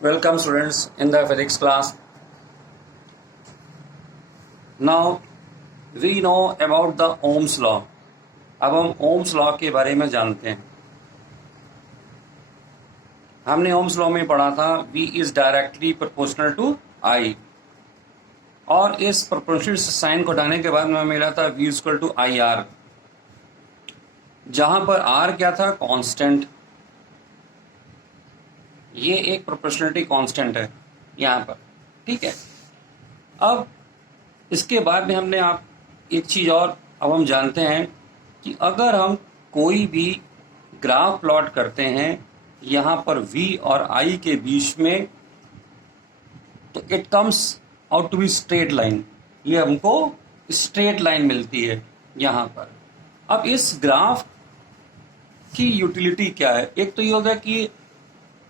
Welcome students in the physics class. Now we know about the Ohm's law. अब हम Ohm's law के बारे में जानते हैं. हमने Ohm's law में पढ़ा था V is directly proportional to I, और इस प्रोपोर्शनल साइन को हटाने के बाद में मिला था V equal to I R, जहां पर R क्या था? कांस्टेंट. ये एक प्रोपोर्शनलिटी कांस्टेंट है यहाँ पर, ठीक है. अब इसके बाद में हमने आप एक चीज़ और अब हम जानते हैं कि अगर हम कोई भी ग्राफ प्लॉट करते हैं यहाँ पर V और I के बीच में, तो it comes out to be straight line. ये हमको स्ट्रेट लाइन मिलती है यहाँ पर. अब इस ग्राफ की यूटिलिटी क्या है? एक तो ये होगा कि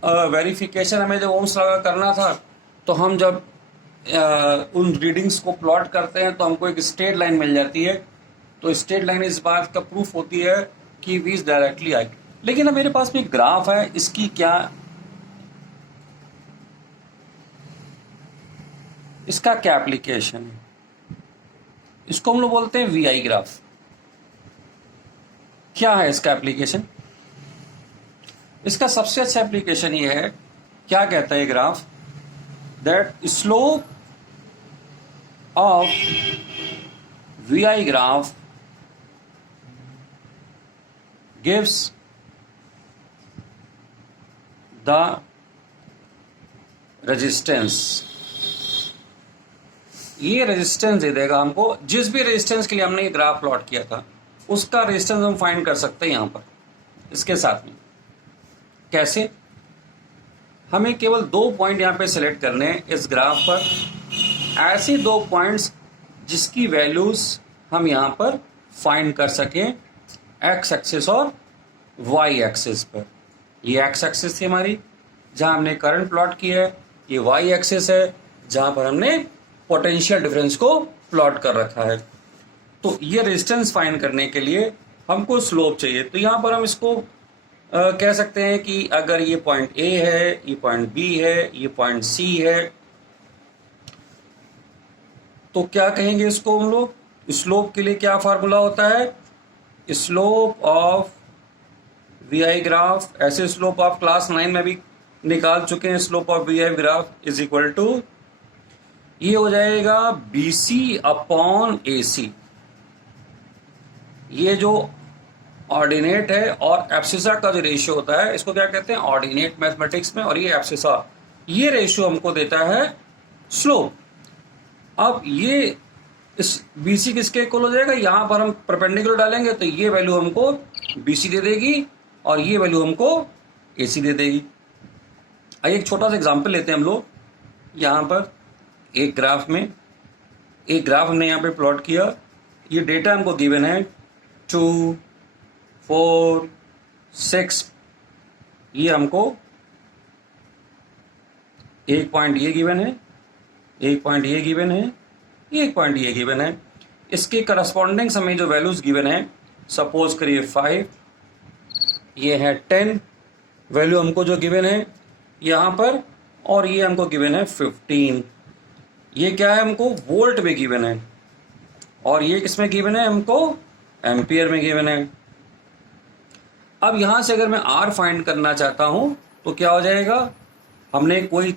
वेरिफिकेशन हमें जब ओम्स लगा करना था, तो हम जब उन रीडिंग्स को प्लॉट करते हैं तो हमको एक स्ट्रेट लाइन मिल जाती है. तो स्ट्रेट लाइन इस बात का प्रूफ होती है कि V इज डायरेक्टली आई. लेकिन अब मेरे पास में एक ग्राफ है, इसकी क्या, इसका क्या एप्लीकेशन है? इसको हम लोग बोलते हैं VI ग्राफ. क्या है इसका एप्लीकेशन? इसका सबसे अच्छा एप्लीकेशन ये है, क्या कहता है graph? That slope of VI graph gives the resistance. ये रेजिस्टेंस दे देगा हमको. जिस भी रेजिस्टेंस के लिए हमने ये ग्राफ प्लॉट किया था उसका रेजिस्टेंस हम फाइंड कर सकते हैं यहाँ पर इसके साथ में. कैसे? हमें केवल 2 पॉइंट यहाँ पे सिलेक्ट करने हैं इस ग्राफ पर. ऐसे 2 पॉइंट्स जिसकी वैल्यूज हम यहाँ पर फाइंड कर सकें एक्स एक्सिस और वाई एक्सिस पर. ये एक्स एक्सिस थी हमारी जहाँ हमने करंट प्लॉट किया है. ये वाई एक्सिस है जहाँ पर हमने पोटेंशियल डिफरेंस को प्लॉट कर रखा है. तो ये रेजिस्टेंस फाइंड करने के लिए हमको स्लोप चाहिए. तो यहाँ पर हम इसको कह सकते हैं कि अगर ये पॉइंट A है, ये पॉइंट B है, ये पॉइंट C है, तो क्या कहेंगे इसको हम लोग? स्लोप के लिए क्या फार्मूला होता है? स्लोप ऑफ VI ग्राफ, ऐसे स्लोप आप क्लास 9 में भी निकाल चुके हैं. Slope of VI graph is equal to, ये हो जाएगा BC अपॉन AC. ये जो ऑर्डिनेट है और एब्सिसा का जो रेशियो होता है, इसको क्या कहते हैं? ऑर्डिनेट मैथमेटिक्स में. और ये एब्सिसा, ये रेशियो हमको देता है स्लोप. अब ये इस BC किसके इक्वल हो जाएगा? यहाँ पर हम परपेंडिकुलर डालेंगे तो ये वैल्यू हमको BC दे देगी और ये वैल्यू हमको AC दे देगी. आइए एक छोटा सा एग्जाम्पल लेते हैं हम लोग. यहाँ पर एक ग्राफ में, एक ग्राफ हमने यहाँ पे प्लॉट किया. ये डेटा हमको गिवन है 2, 4, 6. ये हमको एक पॉइंट ये गिवन है, एक पॉइंट ये गिवन है, एक पॉइंट ये गिवन है. इसके करस्पॉन्डिंग हमें जो वैल्यूज गिवन है, सपोज करिए 5, ये है 10 वैल्यू हमको जो गिवन है यहाँ पर, और ये हमको गिवन है 15. ये क्या है? हमको वोल्ट में गिवन है. और ये किसमें गिवन है? हमको एम्पियर में गिवन है. अब यहां से अगर मैं R फाइंड करना चाहता हूं तो क्या हो जाएगा? हमने कोई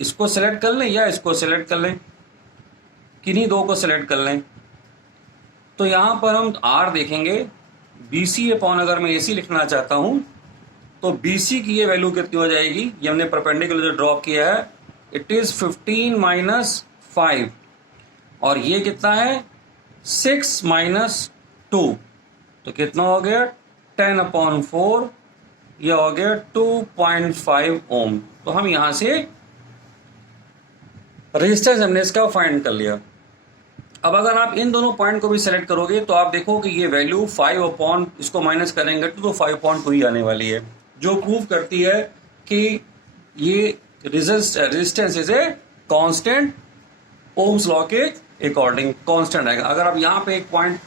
इसको सेलेक्ट कर लें या इसको सेलेक्ट कर लें, किन्हीं 2 को सेलेक्ट कर लें. तो यहां पर हम R देखेंगे. BC अपॉन अगर मैं AC लिखना चाहता हूं तो BC की ये वैल्यू कितनी हो जाएगी? ये हमने परपेंडिकुलर जो ड्रॉ किया है, इट इज 15 माइनस 5. और ये कितना है? 6 माइनस 2. तो कितना हो गया? 10 अपॉन 4. यह हो गया 2.5 ओम. तो हम यहां से रेजिस्टेंस हमने इसका फाइंड कर लिया. अब अगर आप इन दोनों पॉइंट को भी सेलेक्ट करोगे तो आप देखो कि ये वैल्यू 5 अपॉन, इसको माइनस करेंगे तो 5.2 ही आने वाली है, जो प्रूव करती है कि ये resistance is a constant. Ohm's law के अकॉर्डिंग कांस्टेंट आएगा. अगर आप यहाँ पे एक पॉइंट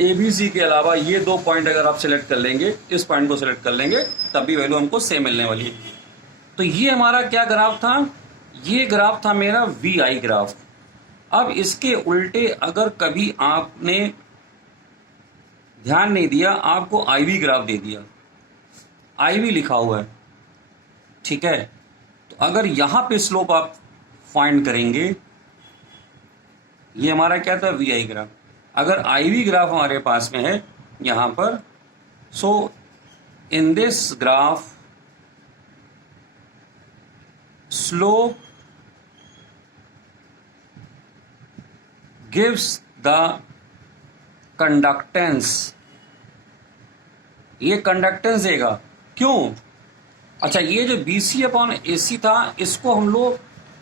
ABC के अलावा ये 2 पॉइंट अगर आप सिलेक्ट कर लेंगे, इस पॉइंट को सिलेक्ट कर लेंगे, तब भी वैल्यू हमको सेम मिलने वाली है. तो ये हमारा क्या ग्राफ था, ये ग्राफ था मेरा वी आई ग्राफ। अब इसके उल्टे अगर कभी आपने ध्यान नहीं दिया, आपको आई वी ग्राफ दे दिया, आई वी लिखा हुआ है, ठीक है, तो अगर यहां पे स्लोप आप फाइंड करेंगे, ये हमारा क्या था वी आई ग्राफ, अगर आई वी ग्राफ हमारे पास में है यहां पर, so in this graph slope gives the conductance, ये कंडक्टेंस देगा। क्यों? अच्छा, ये जो BC अपॉन AC था, इसको हम लोग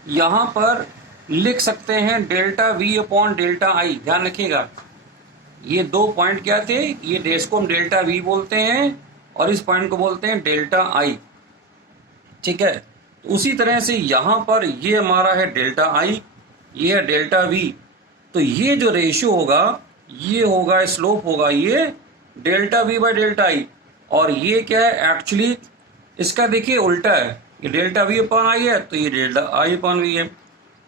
यहां पर लिख सकते हैं delta V upon delta I। ध्यान रखिएगा, ये दो पॉइंट क्या थे, ये डेस को हम डेल्टा V बोलते हैं और इस पॉइंट को बोलते हैं डेल्टा I, ठीक है। तो उसी तरह से यहां पर ये हमारा है डेल्टा I, ये है डेल्टा V, तो ये जो रेशियो होगा, ये होगा स्लोप होगा ये डेल्टा वी बाई डेल्टा आई, और ये क्या है एक्चुअली, इसका देखिए उल्टा है, ये डेल्टा वी अपॉन आई है, तो ये डेल्टा आई अपॉन वी है,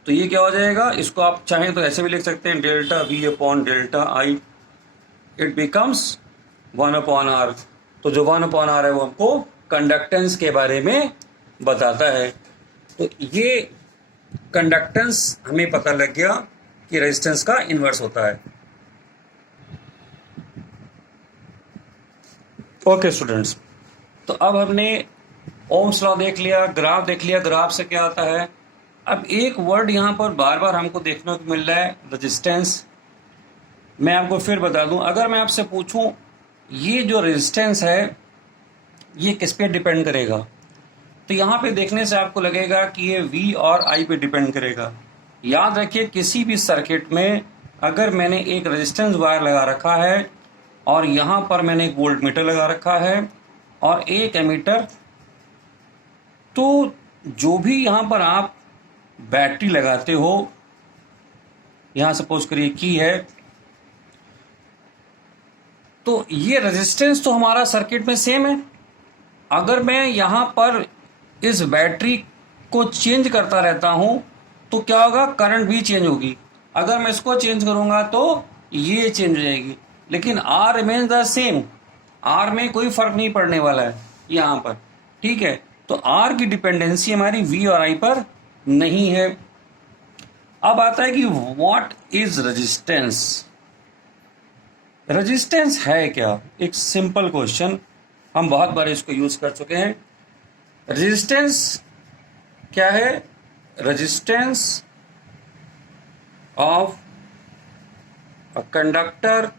तो ये क्या हो जाएगा, इसको आप चाहें तो ऐसे भी लिख सकते हैं delta V upon delta I, it becomes 1 upon R. तो जो 1 अपॉन आर है वो हमको कंडक्टेंस के बारे में बताता है। तो ये कंडक्टेंस हमें पता लग गया कि रेजिस्टेंस का इनवर्स होता है। ओके स्टूडेंट्स, तो अब हमने ओम्स लॉ देख लिया, ग्राफ देख लिया, ग्राफ से क्या आता है। अब एक वर्ड यहां पर बार बार हमको देखने को मिल रहा है, रेजिस्टेंस। मैं आपको फिर बता दूं, अगर मैं आपसे पूछूं ये जो रेजिस्टेंस है ये किस पे डिपेंड करेगा, तो यहां पे देखने से आपको लगेगा कि ये V और I पे डिपेंड करेगा। याद रखिए, किसी भी सर्किट में अगर मैंने एक रेजिस्टेंस वायर लगा रखा है और यहां पर मैंने एक वोल्ट मीटर लगा रखा है और एक एमीटर, तो जो भी यहां पर आप बैटरी लगाते हो, यहां सपोज करिए की है, तो ये रेजिस्टेंस तो हमारा सर्किट में सेम है। अगर मैं यहां पर इस बैटरी को चेंज करता रहता हूं तो क्या होगा, करंट भी चेंज होगी। अगर मैं इसको चेंज करूंगा तो ये चेंज हो जाएगी, लेकिन R remains the same, R में कोई फर्क नहीं पड़ने वाला है यहां पर, ठीक है। तो आर की डिपेंडेंसी हमारी वी और आई पर नहीं है। अब आता है कि व्हाट इज रेजिस्टेंस। रेजिस्टेंस है क्या, एक सिंपल क्वेश्चन, हम बहुत बार इसको यूज कर चुके हैं। रेजिस्टेंस क्या है, रेजिस्टेंस ऑफ अ कंडक्टर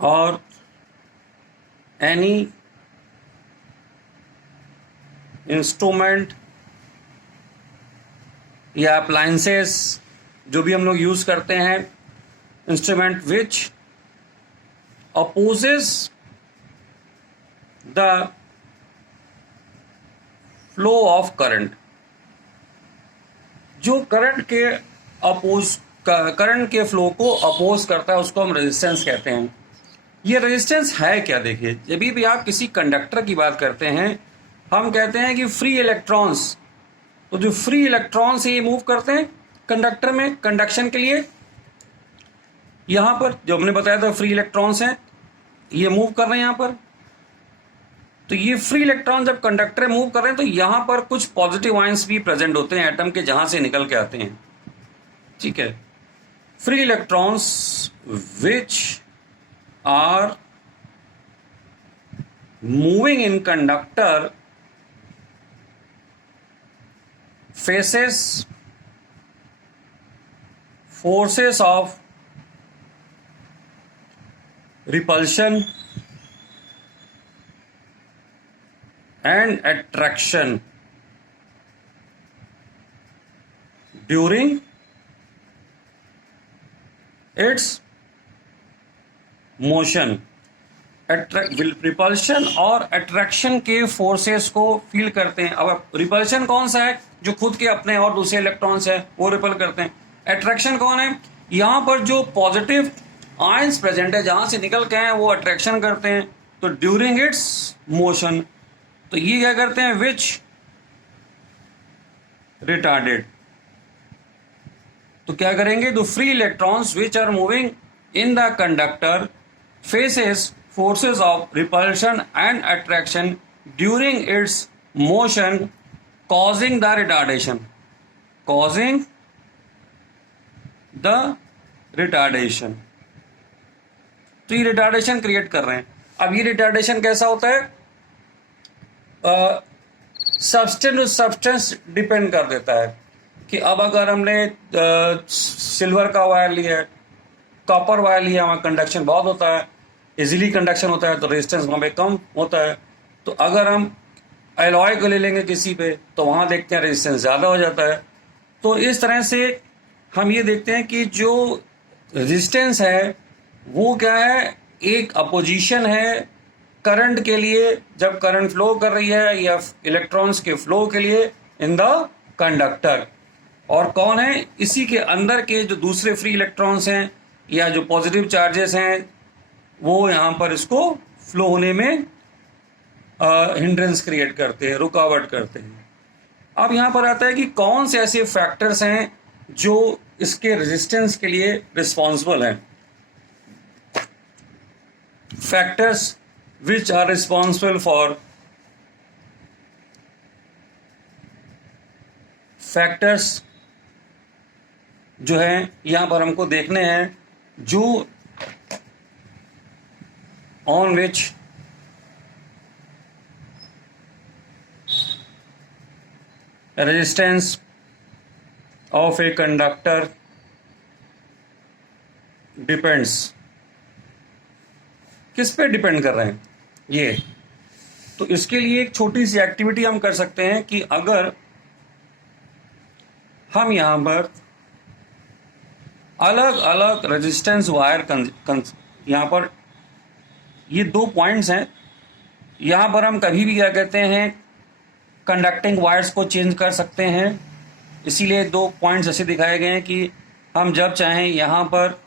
और एनी इंस्ट्रूमेंट या अप्लायंसेस, जो भी हम लोग यूज करते हैं, instrument which opposes the flow of current, जो करंट के करंट के फ्लो को अपोज करता है, उसको हम रेजिस्टेंस कहते हैं। ये रेजिस्टेंस है क्या, देखिए, जब भी आप किसी कंडक्टर की बात करते हैं, हम कहते हैं कि फ्री इलेक्ट्रॉन्स, तो जो फ्री इलेक्ट्रॉन्स ये मूव करते हैं कंडक्टर में कंडक्शन के लिए, यहां पर जो हमने बताया था फ्री इलेक्ट्रॉन्स हैं, ये मूव कर रहे हैं यहां पर। तो ये फ्री इलेक्ट्रॉन जब कंडक्टर मूव कर रहे हैं तो यहां पर कुछ पॉजिटिव आयंस भी प्रेजेंट होते हैं एटम के, जहां से निकल के आते हैं, ठीक है। Free electrons which are moving in conductor faces forces of repulsion and attraction during its motion। Repulsion और अट्रैक्शन के फोर्सेस को फील करते हैं। अब रिपल्शन कौन सा है, जो खुद के अपने और दूसरे इलेक्ट्रॉन्स है वो रिपल करते हैं। अट्रैक्शन कौन है, यहां पर जो पॉजिटिव आयंस प्रेजेंट है, जहां से निकल के हैं वो अट्रैक्शन करते हैं। तो ड्यूरिंग इट्स मोशन, तो ये क्या करते हैं, विच रिटार्डेड, तो क्या करेंगे, the free electrons which are moving in the conductor faces forces of repulsion and attraction during its motion causing the retardation, causing the retardation, तो ये रिटार्डेशन क्रिएट कर रहे हैं। अब ये रिटार्डेशन कैसा होता है, सब्सटेंस टू सब्सटेंस डिपेंड कर देता है कि अब अगर हमने सिल्वर का वायर लिया है, कॉपर वायर लिया, वहाँ कंडक्शन बहुत होता है, इजीली कंडक्शन होता है, तो रेजिस्टेंस वहाँ पे कम होता है। तो अगर हम एलॉय को ले लेंगे किसी पे, तो वहाँ देखते हैं रेजिस्टेंस ज़्यादा हो जाता है। तो इस तरह से हम ये देखते हैं कि जो रेजिस्टेंस है वो क्या है, एक अपोजिशन है करंट के लिए, जब करंट फ्लो कर रही है, या इलेक्ट्रॉन्स के फ्लो के लिए इन द कंडक्टर। और कौन है, इसी के अंदर के जो दूसरे फ्री इलेक्ट्रॉन्स हैं या जो पॉजिटिव चार्जेस हैं, वो यहाँ पर इसको फ्लो होने में हिंड्रेंस क्रिएट करते हैं, रुकावट करते हैं। अब यहाँ पर आता है कि कौन से ऐसे फैक्टर्स हैं जो इसके रेजिस्टेंस के लिए रिस्पॉन्सिबल हैं। Factors which are responsible for, factors जो है यहाँ पर हमको देखने हैं, जो on which resistance of a conductor depends, किस पे डिपेंड कर रहे हैं ये। तो इसके लिए एक छोटी सी एक्टिविटी हम कर सकते हैं कि अगर हम यहां पर अलग अलग रेजिस्टेंस वायर यहां पर ये दो पॉइंट्स हैं, यहाँ पर हम कभी भी क्या कहते हैं, कंडक्टिंग वायर्स को चेंज कर सकते हैं। इसीलिए दो पॉइंट्स ऐसे दिखाए गए हैं कि हम जब चाहें यहाँ पर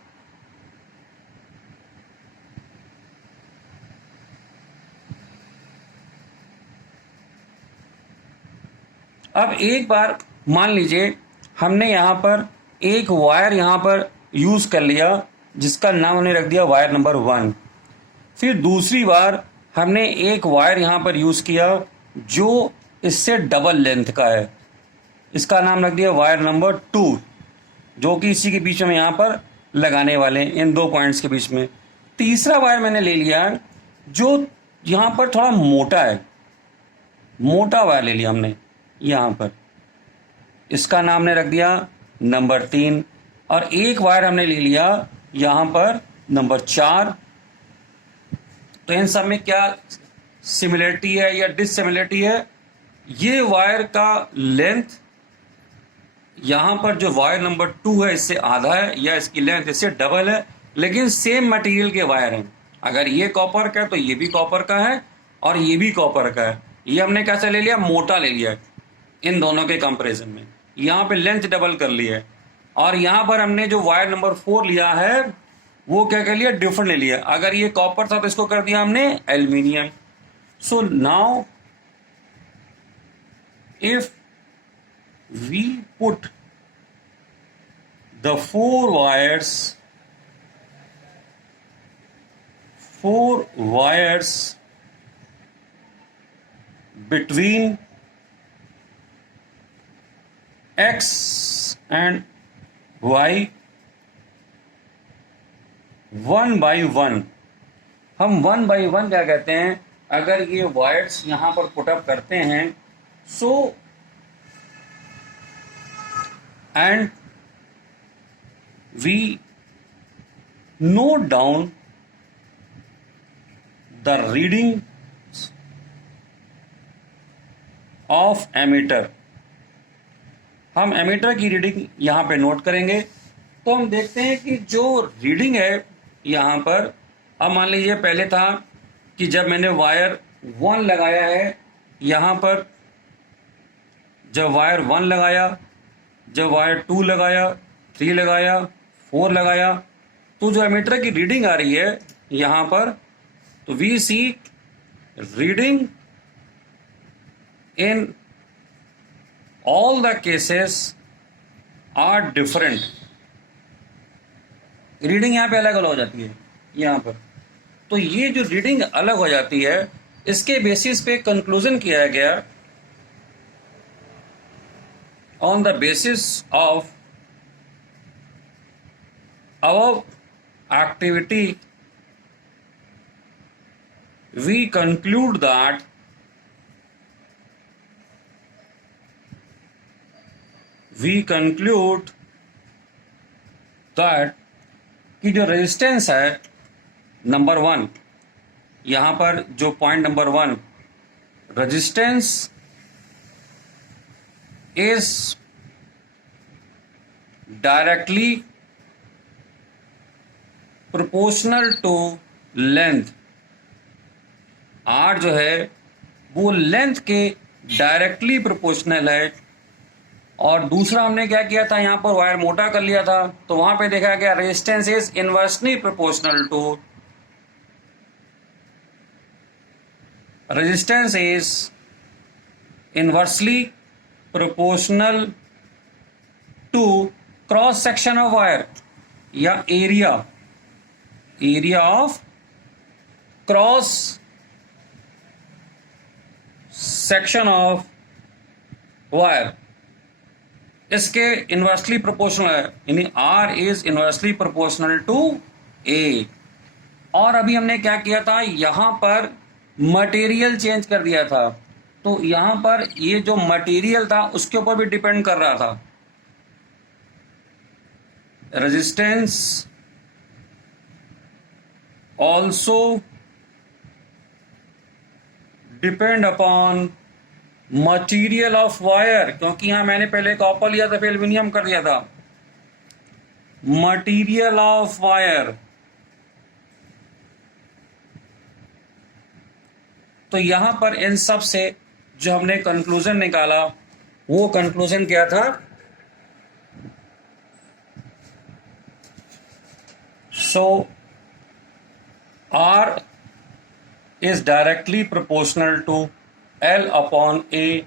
अब एक बार मान लीजिए हमने यहाँ पर एक वायर यहाँ पर यूज़ कर लिया, जिसका नाम हमने रख दिया वायर नंबर 1। फिर दूसरी बार हमने एक वायर यहाँ पर यूज़ किया जो इससे डबल लेंथ का है, इसका नाम रख दिया वायर नंबर 2, जो कि इसी के बीच में यहाँ पर लगाने वाले हैं, इन दो पॉइंट्स के बीच में। तीसरा वायर मैंने ले लिया जो यहाँ पर थोड़ा मोटा है, मोटा वायर ले लिया हमने यहाँ पर, इसका नाम ने रख दिया नंबर 3। और एक वायर हमने ले लिया यहाँ पर नंबर 4। तो इन सब में क्या सिमिलरिटी है या डिससिमिलरिटी है, ये वायर का लेंथ यहाँ पर जो वायर नंबर 2 है इससे आधा है, या इसकी लेंथ इससे डबल है, लेकिन सेम मटेरियल के वायर हैं। अगर ये कॉपर का है तो ये भी कॉपर का है और ये भी कॉपर का है। ये हमने कैसे ले लिया, मोटा ले लिया इन दोनों के कंपैरिजन में, यहाँ पे लेंथ डबल कर ली है। और यहाँ पर हमने जो वायर नंबर 4 लिया है वो क्या कर लिया, डिफरेंट ले लिया। अगर ये कॉपर था तो इसको कर दिया हमने aluminium. So now if we put the four wires between X and Y, one by one, हम वन बाई वन क्या कहते हैं, अगर ये वायर्स यहां पर पुटअप करते हैं, so and we note down the reading of ammeter. हम एमीटर की रीडिंग यहाँ पे नोट करेंगे। तो हम देखते हैं कि जो रीडिंग है यहाँ पर, अब मान लीजिए पहले था कि जब मैंने वायर 1 लगाया है, यहाँ पर जब वायर 1 लगाया, जब वायर 2 लगाया, 3 लगाया, 4 लगाया, तो जो एमीटर की रीडिंग आ रही है यहाँ पर तो we see reading in all the cases are different. Reading यहाँ पे अलग अलग हो जाती है यहाँ पर। तो ये जो रीडिंग अलग हो जाती है, इसके बेसिस पे कंक्लूजन किया गया, on the basis of our activity, we conclude that कि जो रेजिस्टेंस है नंबर 1, यहाँ पर जो point number 1, resistance is directly proportional to length. R जो है वो लेंथ के डायरेक्टली प्रोपोर्शनल है। और दूसरा हमने क्या किया था, यहाँ पर वायर मोटा कर लिया था, तो वहां पे देखा गया resistance is inversely proportional to, resistance is inversely proportional to cross section of wire, या area of cross section of wire, इसके इनवर्सली प्रोपोर्शनल है, यानी R is inversely proportional to A. और अभी हमने क्या किया था, यहां पर मटेरियल चेंज कर दिया था, तो यहां पर ये जो मटेरियल था उसके ऊपर भी डिपेंड कर रहा था। Resistance also depend upon material of wire, क्योंकि यहां मैंने पहले कॉपर लिया था, फिर एल्यूमिनियम कर दिया था। मटेरियल ऑफ वायर, तो यहां पर इन सब से जो हमने कंक्लूजन निकाला, वो कंक्लूजन क्या था, सो R is directly proportional to L upon A।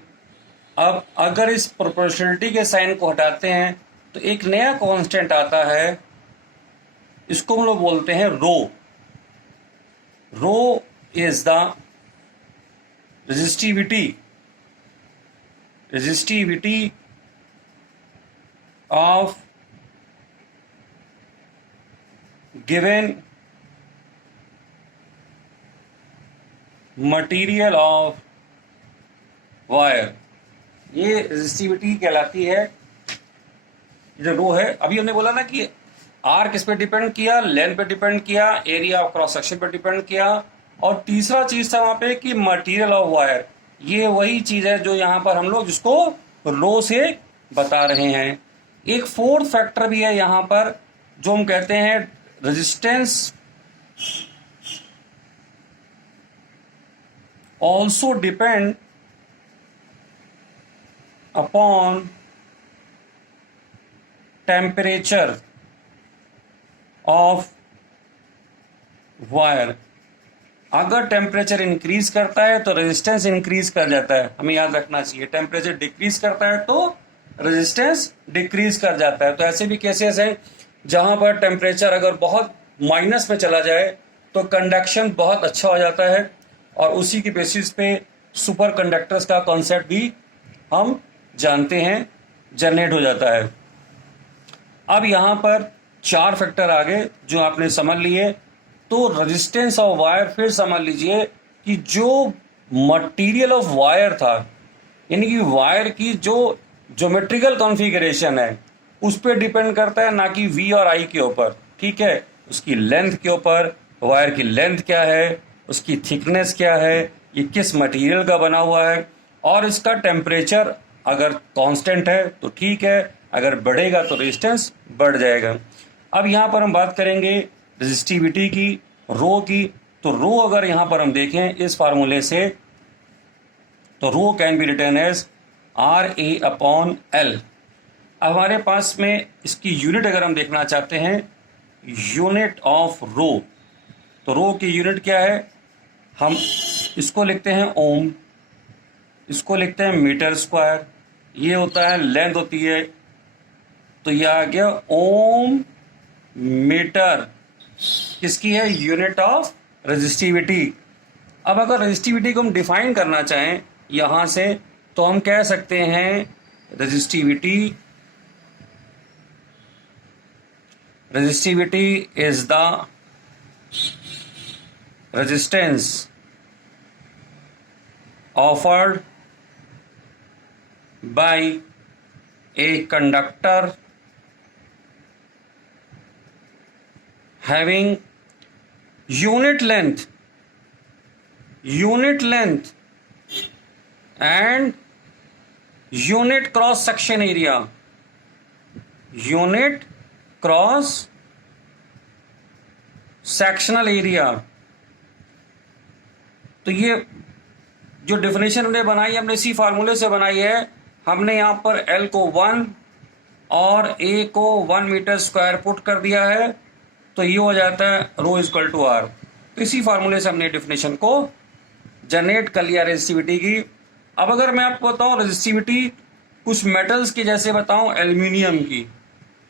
अब अगर इस प्रोपोर्शनलिटी के साइन को हटाते हैं तो एक नया कांस्टेंट आता है, इसको हम लोग बोलते हैं rho. Rho is the resistivity of given material of wire, ये रेजिस्टिविटी कहलाती है। जो रो है, अभी हमने बोला ना कि आर किस पे डिपेंड किया, लेंथ पे डिपेंड किया, एरिया ऑफ क्रॉस सेक्शन पे डिपेंड किया, और तीसरा चीज था वहां पे कि मटेरियल ऑफ वायर। ये वही चीज है जो यहाँ पर हम लोग जिसको रो से बता रहे हैं। एक फोर्थ फैक्टर भी है यहाँ पर जो हम कहते हैं resistance also depend upon temperature of wire। अगर टेम्परेचर इंक्रीज करता है तो रेजिस्टेंस इंक्रीज कर जाता है, हमें याद रखना चाहिए। टेम्परेचर डिक्रीज करता है तो रेजिस्टेंस डिक्रीज कर जाता है। तो ऐसे भी केसेस हैं जहां पर टेम्परेचर अगर बहुत माइनस में चला जाए तो कंडक्शन बहुत अच्छा हो जाता है, और उसी की बेसिस पे सुपर कंडक्टर्स का कॉन्सेप्ट भी हम जानते हैं, जनरेट हो जाता है। अब यहाँ पर 4 फैक्टर आ गए जो आपने समझ लिए। तो रेजिस्टेंस ऑफ वायर, फिर समझ लीजिए कि जो मटेरियल ऑफ वायर था, यानी कि वायर की जो ज्योमेट्रिकल कॉन्फ़िगरेशन है उस पर डिपेंड करता है, ना कि वी और आई के ऊपर। ठीक है, उसकी लेंथ के ऊपर, वायर की लेंथ क्या है, उसकी थिकनेस क्या है, ये किस मटेरियल का बना हुआ है, और इसका टेम्परेचर अगर कांस्टेंट है तो ठीक है, अगर बढ़ेगा तो रेजिस्टेंस बढ़ जाएगा। अब यहाँ पर हम बात करेंगे रेजिस्टिविटी की, रो की। तो रो अगर यहाँ पर हम देखें इस फार्मूले से, तो rho can be written as RA/L। हमारे पास में इसकी यूनिट अगर हम देखना चाहते हैं, यूनिट ऑफ रो, तो रो की यूनिट क्या है, हम इसको लिखते हैं ओम, इसको लिखते हैं मीटर स्क्वायर, ये होता है लेंथ होती है, तो ये आ गया ओम मीटर, किसकी है, यूनिट ऑफ रेजिस्टिविटी। अब अगर रेजिस्टिविटी को हम डिफाइन करना चाहें यहां से, तो हम कह सकते हैं resistivity is the resistance offered by a conductor having unit length and unit cross section area, unit cross sectional area। तो ये जो डेफिनेशन हमने बनाई है, हमने इसी फार्मूले से बनाई है। हमने यहाँ पर L को 1 और A को 1 मीटर स्क्वायर पुट कर दिया है, तो ये हो जाता है रो इक्वल टू R। तो इसी फार्मूले से हमने डेफिनेशन को जनरेट कर लिया रेजिस्टिविटी की। अब अगर मैं आपको बताऊं रेजिस्टिविटी कुछ मेटल्स की, जैसे बताऊं एल्यूमिनियम की,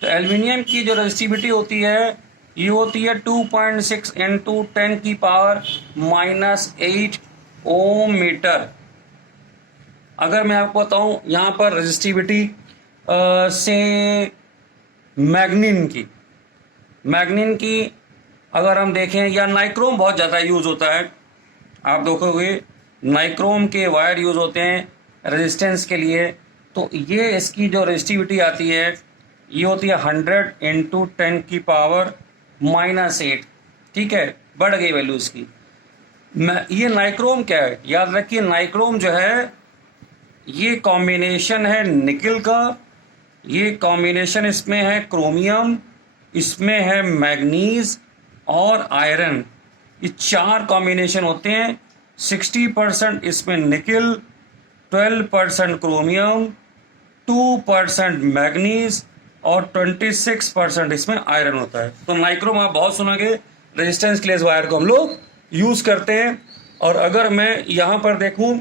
तो एल्यूमिनियम की जो रेजिस्टिविटी होती है ये होती है 2.6 इंटू 10 की पावर -8 ओम मीटर। अगर मैं आपको बताऊं यहां पर रेजिस्टिविटी से मैग्नीन की अगर हम देखें, या नाइक्रोम बहुत ज़्यादा यूज होता है, आप देखोगे नाइक्रोम के वायर यूज होते हैं रेजिस्टेंस के लिए, तो ये इसकी जो रेजिस्टिविटी आती है ये होती है 100 इंटू 10 की पावर -8। ठीक है, बढ़ गई वैल्यू इसकी। ये नाइक्रोम क्या है, याद रखिए नाइक्रोम जो है ये कॉम्बिनेशन है निकिल का, ये कॉम्बिनेशन इसमें है क्रोमियम, इसमें है मैग्नीज और आयरन, ये 4 कॉम्बिनेशन होते हैं। 60% इसमें निकिल, 12% क्रोमियम, 2% मैग्नीज और 26% इसमें आयरन होता है। तो नाइक्रोम आप बहुत सुनोगे, रेजिस्टेंस के लिए इस वायर को हम लोग यूज करते हैं। और अगर मैं यहाँ पर देखूं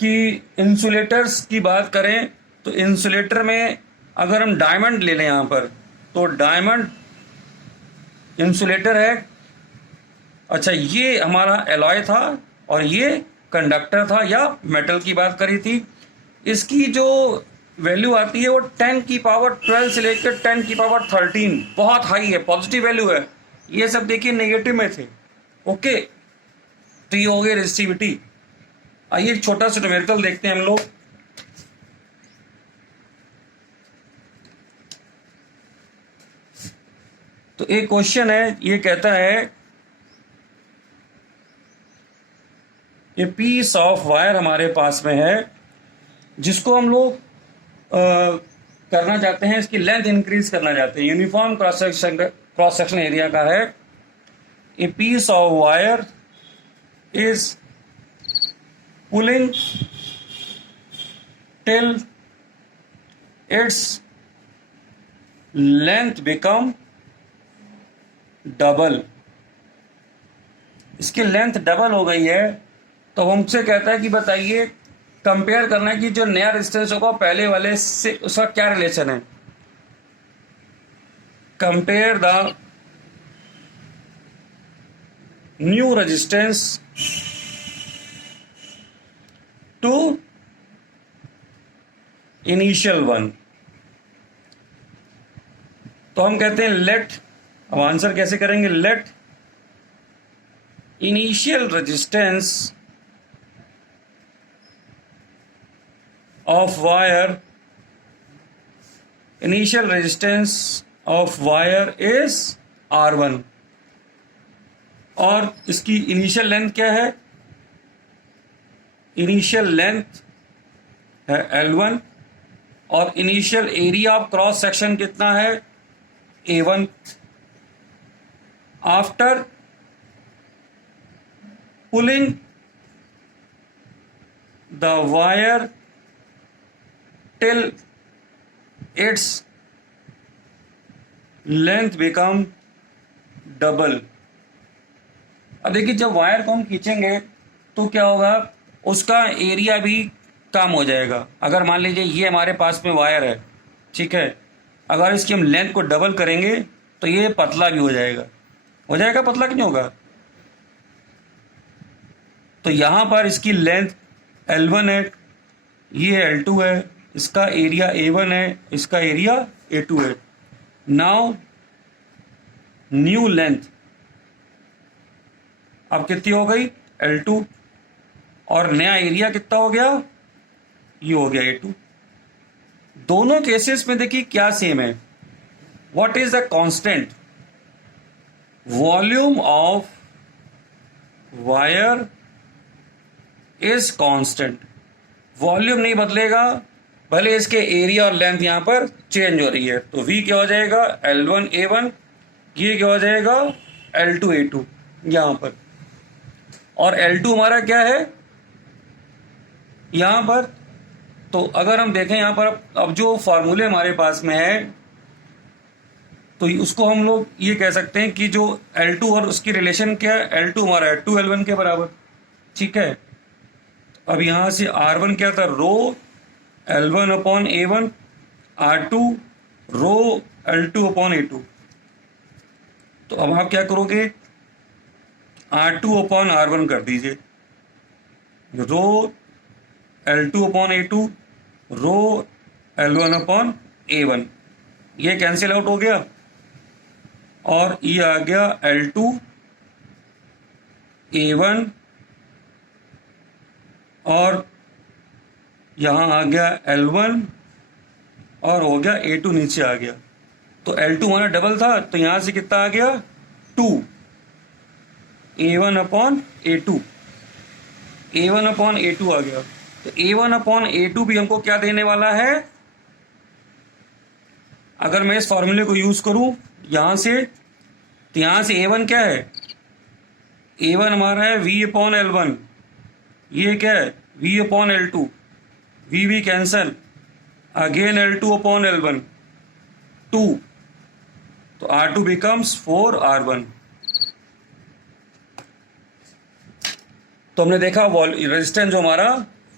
कि इंसुलेटर्स की बात करें, तो इंसुलेटर में अगर हम डायमंड ले लें यहाँ पर, तो डायमंड इंसुलेटर है। अच्छा, ये हमारा एलॉय था और ये कंडक्टर था, या मेटल की बात करी थी। इसकी जो वैल्यू आती है वो 10 की पावर 12 से लेकर 10 की पावर 13, बहुत हाई है, पॉजिटिव वैल्यू है। ये सब देखिए नेगेटिव में थे। ओके, तो ये हो गई रेजिस्टिविटी। आइए एक छोटा सा न्यूमेरिकल देखते हैं हम लोग। तो एक क्वेश्चन है, ये कहता है ये पीस ऑफ वायर हमारे पास में है, जिसको हम लोग करना चाहते हैं, इसकी लेंथ इंक्रीज करना चाहते हैं, यूनिफॉर्म क्रॉस सेक्शन एरिया का है। A piece of wire is pulling till its length become double. इसकी लेंथ डबल हो गई है, तो हमसे कहता है कि बताइए, कंपेयर करना है कि जो नया रेजिस्टेंस होगा पहले वाले से उसका क्या रिलेशन है। Compare the new resistance to initial one. तो हम कहते हैं लेट, अब आंसर कैसे करेंगे, let initial resistance of wire, initial resistance of wire is R1 और इसकी इनिशियल लेंथ क्या है, इनिशियल लेंथ है L1 और initial area of cross section कितना है A1। After pulling the wire till its length become double। अब देखिए, जब वायर को हम खींचेंगे तो क्या होगा, उसका एरिया भी कम हो जाएगा। अगर मान लीजिए ये हमारे पास में वायर है, ठीक है, अगर इसकी हम लेंथ को डबल करेंगे तो ये पतला भी हो जाएगा। पतला कि नहीं होगा? तो यहाँ पर इसकी लेंथ L1 है, ये L2 है, इसका एरिया A1 है, इसका एरिया A2 है। नाउ न्यू लेंथ अब कितनी हो गई? L2, और नया एरिया कितना हो गया? ये हो गया A2। दोनों केसेस में देखिए क्या सेम है। What is the constant? Volume of wire is constant. Volume नहीं बदलेगा, भले इसके एरिया और लेंथ यहां पर चेंज हो रही है। तो V क्या हो जाएगा? L1 A1, ये क्या हो जाएगा? L2 A2 यहां पर। और L2 हमारा क्या है यहां पर? तो अगर हम देखें यहां पर, अब जो फॉर्मूले हमारे पास में है, तो उसको हम लोग ये कह सकते हैं कि जो L2 और उसकी रिलेशन क्या है, L2 हमारा है 2L1 के बराबर, ठीक है। अब यहां से R1 क्या था? रो L1 अपॉन A1, R2 रो L2 अपॉन A2। तो अब आप क्या करोगे? R2 अपॉन R1 कर दीजिए, रो L2 अपॉन A2 रो L1 अपॉन A1, ये कैंसिल आउट हो गया, और ये आ गया L2 A1, और यहां आ गया L1, और हो गया A2 नीचे आ गया। तो L2 हमारा डबल था, तो यहां से कितना आ गया? 2 A1 upon A2, A1 upon A2 आ गया। तो A1 अपॉन A2 भी हमको क्या देने वाला है? अगर मैं इस फॉर्मूले को यूज करूं यहां से, तो यहां से A1 क्या है? A1 हमारा है V अपॉन L1, ये क्या है? V upon L2, V cancel, again L2 upon L1 2, तो R2 बिकम्स 4R1। तो हमने देखा रेजिस्टेंस जो हमारा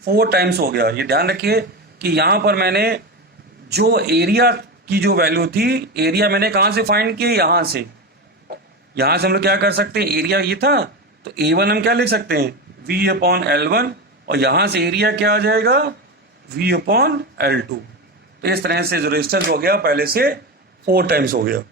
4 टाइम्स हो गया। ये ध्यान रखिए कि यहां पर मैंने जो एरिया की जो वैल्यू थी, एरिया मैंने कहां से फाइंड किया? यहां से। यहां से हम लोग क्या कर सकते हैं? एरिया ये था, तो A1 हम क्या लिख सकते हैं? V अपॉन L1, और यहां से एरिया क्या आ जाएगा? V upon L2। तो इस तरह से जो रेजिस्टेंस हो गया पहले से 4 टाइम्स हो गया।